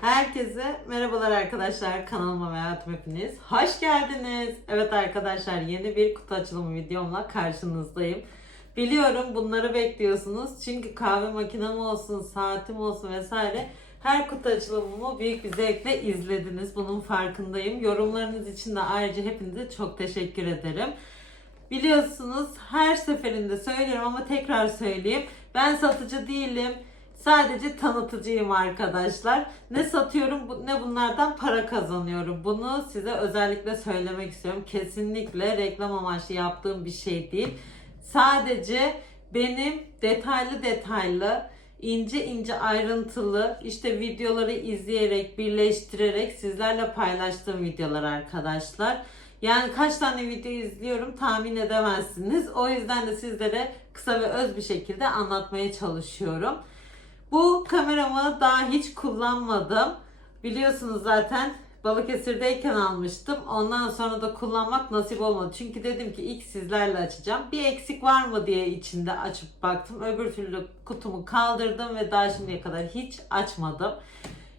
Herkese merhabalar arkadaşlar. Kanalıma ve hayatıma hepiniz. Hoş geldiniz. Evet arkadaşlar yeni bir kutu açılımı videomla karşınızdayım. Biliyorum bunları bekliyorsunuz. Çünkü kahve makinem olsun, saatim olsun vesaire her kutu açılımımı büyük bir zevkle izlediniz. Bunun farkındayım. Yorumlarınız için de ayrıca hepinize çok teşekkür ederim. Biliyorsunuz her seferinde söylüyorum ama tekrar söyleyeyim. Ben satıcı değilim. Sadece tanıtıcıyım arkadaşlar. Ne satıyorum ne bunlardan para kazanıyorum. Bunu size özellikle söylemek istiyorum. Kesinlikle reklam amaçlı yaptığım bir şey değil. Sadece benim detaylı detaylı ince ince ayrıntılı işte videoları izleyerek birleştirerek sizlerle paylaştığım videolar arkadaşlar. Yani kaç tane video izliyorum tahmin edemezsiniz. O yüzden de sizlere kısa ve öz bir şekilde anlatmaya çalışıyorum. Bu kameramı daha hiç kullanmadım. Biliyorsunuz zaten Balıkesir'deyken almıştım. Ondan sonra da kullanmak nasip olmadı. Çünkü dedim ki ilk sizlerle açacağım. Bir eksik var mı diye içinde açıp baktım. Öbür türlü kutumu kaldırdım ve daha şimdiye kadar hiç açmadım.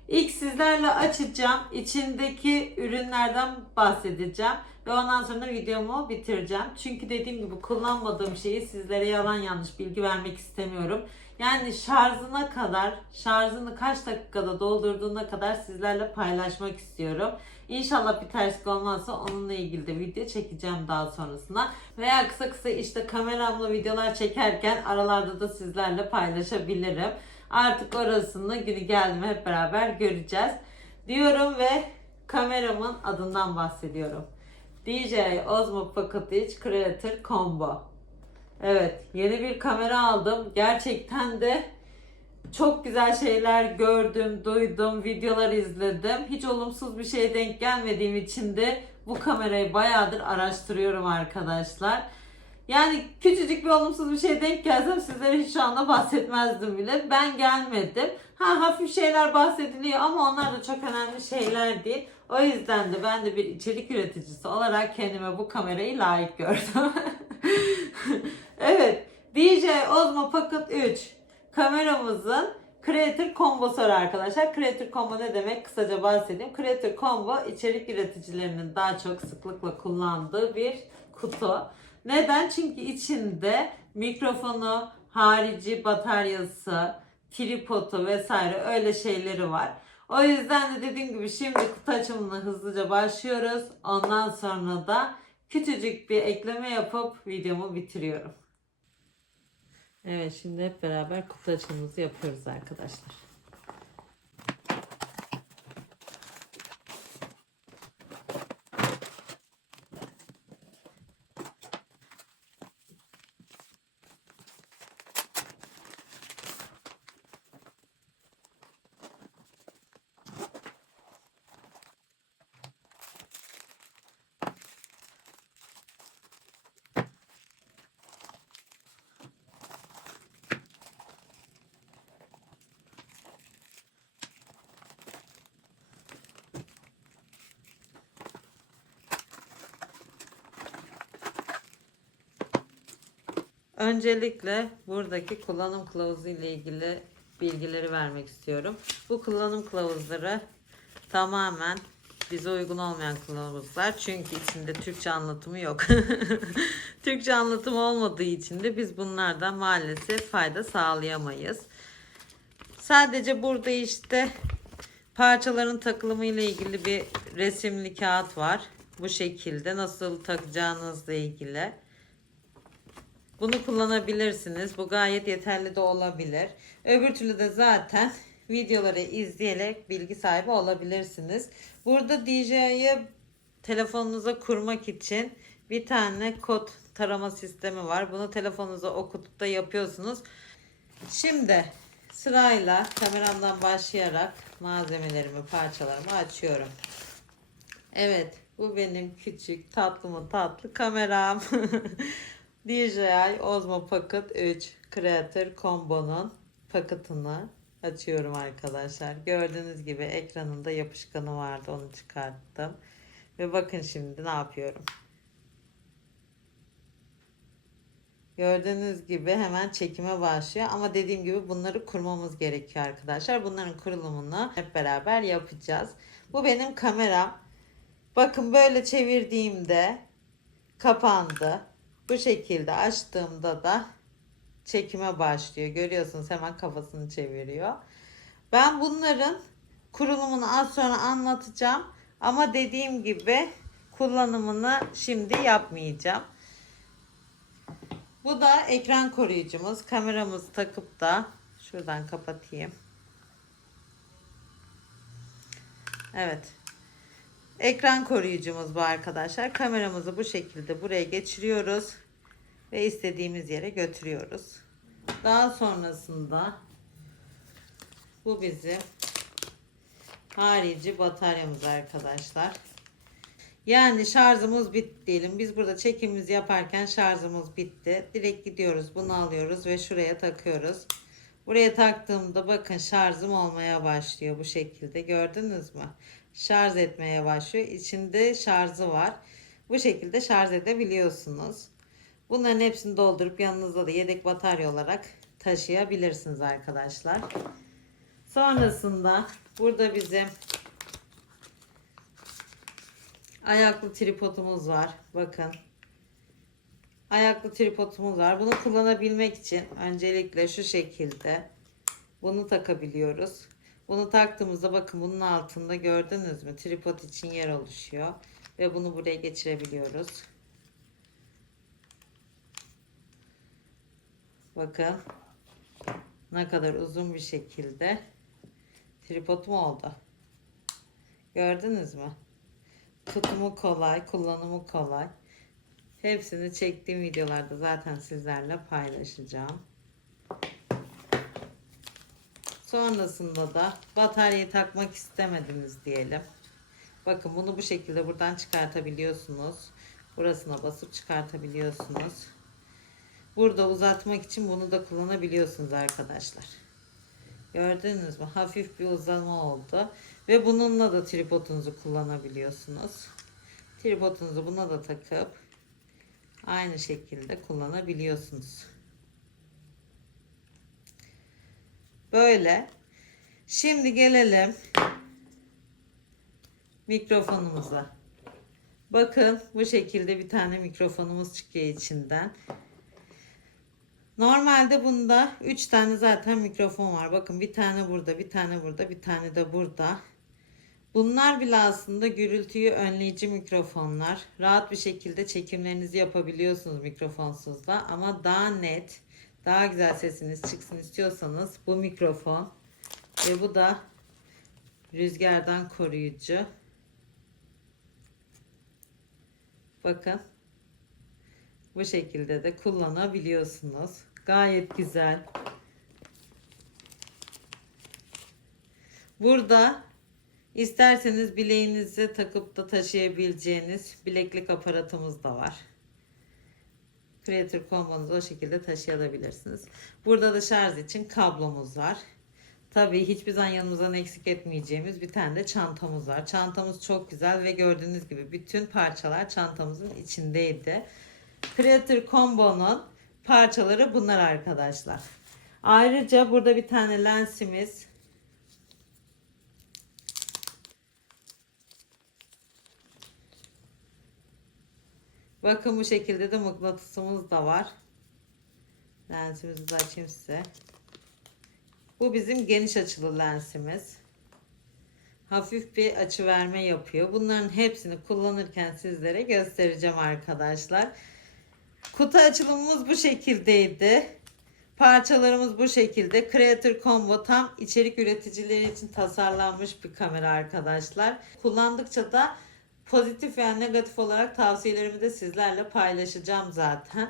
İlk sizlerle açacağım. İçindeki ürünlerden bahsedeceğim. Ve ondan sonra videomu bitireceğim. Çünkü dediğim gibi kullanmadığım şeyi sizlere yalan yanlış bilgi vermek istemiyorum. Yani şarjına kadar, şarjını kaç dakikada doldurduğuna kadar sizlerle paylaşmak istiyorum. İnşallah bir terslik olmazsa onunla ilgili de video çekeceğim daha sonrasında. Veya kısa kısa işte kameramla videolar çekerken aralarda da sizlerle paylaşabilirim. Artık orasını günü geldi mi hep beraber göreceğiz. Diyorum ve kameramın adından bahsediyorum. DJI Osmo Pocket 3 Creator Combo. Evet, yeni bir kamera aldım. Gerçekten de çok güzel şeyler gördüm, duydum, videolar izledim. Hiç olumsuz bir şeye denk gelmediğim için de bu kamerayı bayağıdır araştırıyorum arkadaşlar. Yani küçücük bir olumsuz bir şeye denk gelsem sizlere hiç şu anda bahsetmezdim bile. Ben gelmedim. Ha hafif şeyler bahsediliyor ama onlar da çok önemli şeyler değil. O yüzden de ben de bir içerik üreticisi olarak kendime bu kamerayı layık gördüm. evet. DJ Osmo Pocket 3 kameramızın Creator Combo'su arkadaşlar. Creator Combo ne demek? Kısaca bahsedeyim. Creator Combo içerik üreticilerinin daha çok sıklıkla kullandığı bir kutu. Neden? Çünkü içinde mikrofonu, harici bataryası, tripodu vesaire öyle şeyleri var. O yüzden de dediğim gibi şimdi kutu açımına hızlıca başlıyoruz. Ondan sonra da küçücük bir ekleme yapıp videomu bitiriyorum. Evet şimdi hep beraber kutu açımımızı yapıyoruz arkadaşlar. Öncelikle buradaki kullanım kılavuzu ile ilgili bilgileri vermek istiyorum. Bu kullanım kılavuzları tamamen bize uygun olmayan kılavuzlar. Çünkü içinde Türkçe anlatımı yok. Türkçe anlatımı olmadığı için de biz bunlardan maalesef fayda sağlayamayız. Sadece burada işte parçaların takılımı ile ilgili bir resimli kağıt var. Bu şekilde nasıl takacağınızla ilgili. Bunu kullanabilirsiniz. Bu gayet yeterli de olabilir. Öbür türlü de zaten videoları izleyerek bilgi sahibi olabilirsiniz. Burada DJI'yi telefonunuza kurmak için bir tane kod tarama sistemi var. Bunu telefonunuza okutup da yapıyorsunuz. Şimdi sırayla kameramdan başlayarak malzemelerimi, parçalarımı açıyorum. Evet, bu benim küçük tatlı mı tatlı kameram. DJI Osmo Pocket 3 Creator Combo'nun paketini açıyorum arkadaşlar. Gördüğünüz gibi ekranında yapışkanı vardı. Onu çıkarttım. Ve bakın şimdi ne yapıyorum. Gördüğünüz gibi hemen çekime başlıyor. Ama dediğim gibi bunları kurmamız gerekiyor arkadaşlar. Bunların kurulumunu hep beraber yapacağız. Bu benim kameram. Bakın böyle çevirdiğimde kapandı. Bu şekilde açtığımda da çekime başlıyor. Görüyorsunuz hemen kafasını çeviriyor. Ben bunların kurulumunu az sonra anlatacağım. Ama dediğim gibi kullanımını şimdi yapmayacağım. Bu da ekran koruyucumuz. Kameramızı takıp da şuradan kapatayım. Evet. Ekran koruyucumuz bu arkadaşlar. Kameramızı bu şekilde buraya geçiriyoruz ve istediğimiz yere götürüyoruz. Daha sonrasında bu bizim harici bataryamız arkadaşlar. Yani şarjımız bitti diyelim. Biz burada çekimimizi yaparken şarjımız bitti. Direkt gidiyoruz bunu alıyoruz ve şuraya takıyoruz. Buraya taktığımda bakın şarjım olmaya başlıyor bu şekilde. Gördünüz mü? Şarj etmeye başlıyor. İçinde şarjı var. Bu şekilde şarj edebiliyorsunuz. Bunların hepsini doldurup yanınızda da yedek batarya olarak taşıyabilirsiniz arkadaşlar. Sonrasında burada bizim ayaklı tripodumuz var. Bakın. Ayaklı tripodumuz var. Bunu kullanabilmek için öncelikle şu şekilde bunu takabiliyoruz. Bunu taktığımızda bakın bunun altında gördünüz mü? Tripod için yer oluşuyor. Ve bunu buraya geçirebiliyoruz. Bakın. Ne kadar uzun bir şekilde tripodum oldu. Gördünüz mü? Tutumu kolay, kullanımı kolay. Hepsini çektiğim videolarda zaten sizlerle paylaşacağım. Sonrasında da bataryayı takmak istemediniz diyelim. Bakın bunu bu şekilde buradan çıkartabiliyorsunuz. Burasına basıp çıkartabiliyorsunuz. Burada uzatmak için bunu da kullanabiliyorsunuz arkadaşlar. Gördünüz mü? Hafif bir uzama oldu. Ve bununla da tripodunuzu kullanabiliyorsunuz. Tripodunuzu buna da takıp aynı şekilde kullanabiliyorsunuz. Böyle. Şimdi gelelim mikrofonumuza. Bakın bu şekilde bir tane mikrofonumuz çıkıyor içinden. Normalde bunda 3 tane zaten mikrofon var. Bakın bir tane burada, bir tane burada, bir tane de burada. Bunlar bile aslında gürültüyü önleyici mikrofonlar. Rahat bir şekilde çekimlerinizi yapabiliyorsunuz mikrofonsuz da. Ama daha net, daha güzel sesiniz çıksın istiyorsanız bu mikrofon ve bu da rüzgardan koruyucu. Bakın. Bu şekilde de kullanabiliyorsunuz. Gayet güzel. Burada isterseniz bileğinize takıp da taşıyabileceğiniz bileklik aparatımız da var. Creator kombonuzu o şekilde taşıyabilirsiniz. Burada da şarj için kablomuz var. Tabii hiçbir zaman yanımızdan eksik etmeyeceğimiz bir tane de çantamız var. Çantamız çok güzel ve gördüğünüz gibi bütün parçalar çantamızın içindeydi. Creator Combo'nun parçaları bunlar arkadaşlar. Ayrıca burada bir tane lensimiz Bakın bu şekilde de mıknatısımız da var. Lensimizi de açayım size. Bu bizim geniş açılı lensimiz. Hafif bir açı verme yapıyor. Bunların hepsini kullanırken sizlere göstereceğim arkadaşlar. Kutu açılımımız bu şekildeydi. Parçalarımız bu şekilde. Creator Combo tam içerik üreticileri için tasarlanmış bir kamera arkadaşlar. Kullandıkça da pozitif veya negatif olarak tavsiyelerimi de sizlerle paylaşacağım zaten.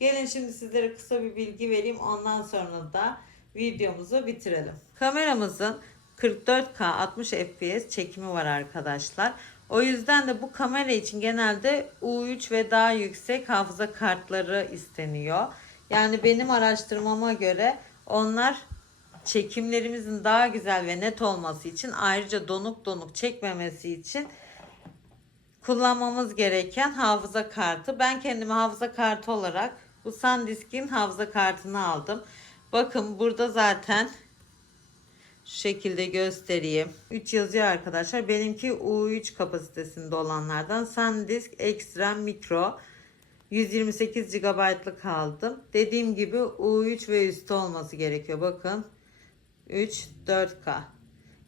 Gelin şimdi sizlere kısa bir bilgi vereyim. Ondan sonra da videomuzu bitirelim. Kameramızın 44K 60 FPS çekimi var arkadaşlar. O yüzden de bu kamera için genelde U3 ve daha yüksek hafıza kartları isteniyor. Yani benim araştırmama göre onlar çekimlerimizin daha güzel ve net olması için ayrıca donuk donuk çekmemesi için kullanmamız gereken hafıza kartı. Ben kendime hafıza kartı olarak Bu SanDisk'in hafıza kartını aldım. Bakın burada zaten şu şekilde göstereyim. 3 yazıyor arkadaşlar. Benimki U3 kapasitesinde olanlardan SanDisk Extra Micro 128 GB'lık aldım. Dediğim gibi U3 ve üstü olması gerekiyor. Bakın 3 4K.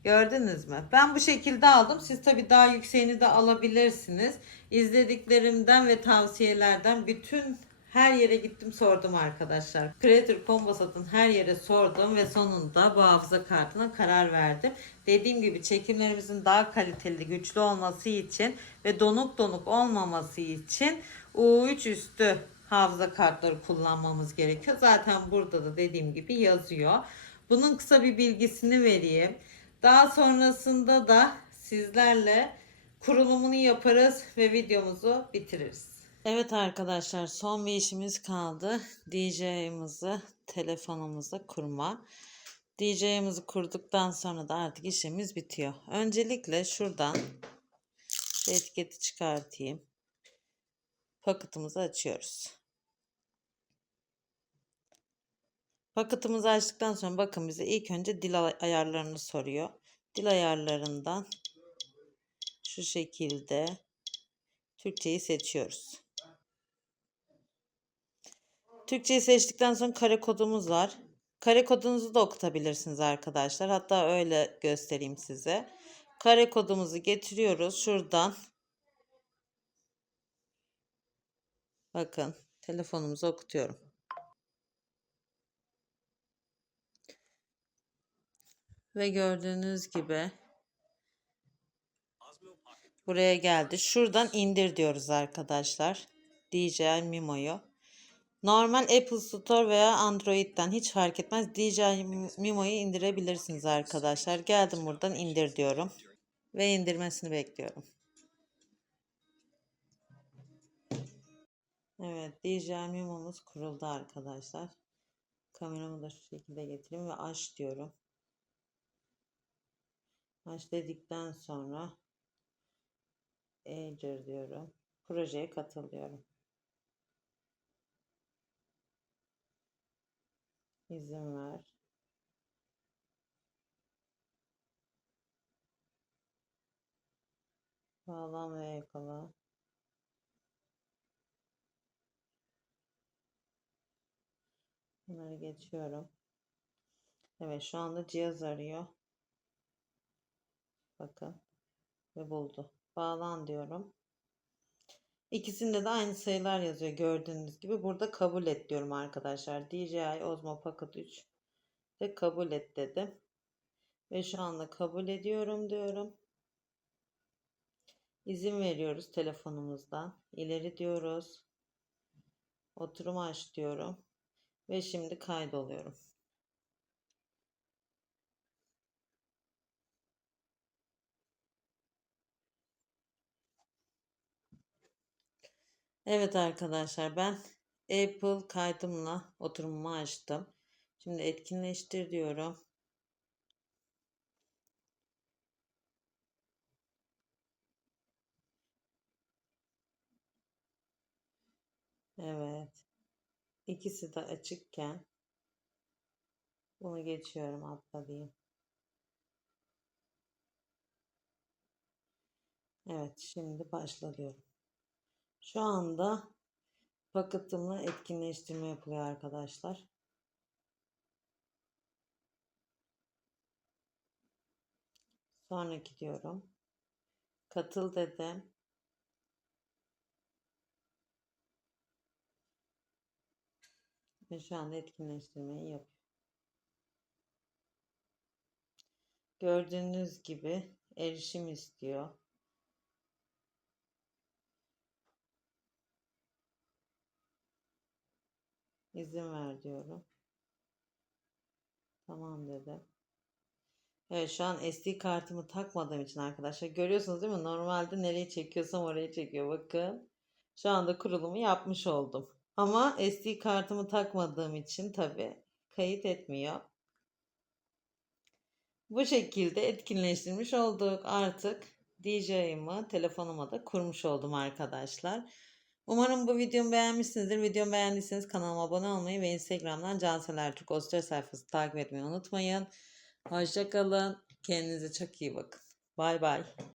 Gördünüz mü? Ben bu şekilde aldım. Siz tabi daha yükseğini de alabilirsiniz. İzlediklerimden ve tavsiyelerden bütün her yere gittim sordum arkadaşlar. Creator Combo satın her yere sordum ve sonunda bu hafıza kartına karar verdim. Dediğim gibi çekimlerimizin daha kaliteli, güçlü olması için ve donuk donuk olmaması için U3 üstü hafıza kartları kullanmamız gerekiyor. Zaten burada da dediğim gibi yazıyor. Bunun kısa bir bilgisini vereyim. Daha sonrasında da sizlerle kurulumunu yaparız ve videomuzu bitiririz. Evet arkadaşlar son bir işimiz kaldı. DJ'imizi telefonumuza kurma. DJ'imizi kurduktan sonra da artık işimiz bitiyor. Öncelikle şuradan şu etiketi çıkartayım. Paketimizi açıyoruz. Paketimizi açtıktan sonra bakın bize ilk önce dil ayarlarını soruyor. Dil ayarlarından şu şekilde Türkçeyi seçiyoruz. Türkçeyi seçtikten sonra kare kodumuz var. Kare kodunuzu da okutabilirsiniz arkadaşlar. Hatta öyle göstereyim size. Kare kodumuzu getiriyoruz. Şuradan bakın telefonumuzu okutuyorum. Ve gördüğünüz gibi buraya geldi. Şuradan indir diyoruz arkadaşlar. DJI Mimo'yu. Normal Apple Store veya Android'den hiç fark etmez. DJI Mimo'yu indirebilirsiniz arkadaşlar. Geldim buradan indir diyorum. Ve indirmesini bekliyorum. Evet DJI Mimo'muz kuruldu arkadaşlar. Kameramı da şu şekilde getireyim ve aç diyorum. Aç dedikten sonra Enter diyorum. Projeye katılıyorum. İzin ver. Bağlan ve yakala. Bunları geçiyorum. Evet şu anda cihaz arıyor. Bakın. Ve buldu. Bağlan diyorum. İkisinde de aynı sayılar yazıyor gördüğünüz gibi. Burada kabul et diyorum arkadaşlar. DJI Osmo Pocket 3 de kabul et dedim. Ve şu anda kabul ediyorum diyorum. İzin veriyoruz telefonumuzdan. İleri diyoruz. Oturum aç diyorum. Ve şimdi kaydoluyorum. Evet arkadaşlar ben Apple kaydımla oturumumu açtım. Şimdi etkinleştir diyorum. Evet. İkisi de açıkken bunu geçiyorum atla diyeyim. Evet şimdi başla diyorum. Şu anda paketımla etkinleştirme yapılıyor arkadaşlar. Sonraki diyorum. Katıl dedim. Ve şu anda etkinleştirmeyi yapıyor. Gördüğünüz gibi erişim istiyor. İzin ver diyorum. Tamam dedim. Evet şu an SD kartımı takmadığım için arkadaşlar görüyorsunuz değil mi? Normalde nereye çekiyorsam oraya çekiyor. Bakın. Şu anda kurulumu yapmış oldum. Ama SD kartımı takmadığım için tabi kayıt etmiyor. Bu şekilde etkinleştirmiş olduk. Artık DJ'imi telefonuma da kurmuş oldum arkadaşlar. Umarım bu videomu beğenmişsinizdir. Videomu beğendiyseniz kanalıma abone olmayı ve Instagram'dan Cansel Ertuğ Gösteri sayfası takip etmeyi unutmayın. Hoşçakalın. Kendinize çok iyi bakın. Bay bay.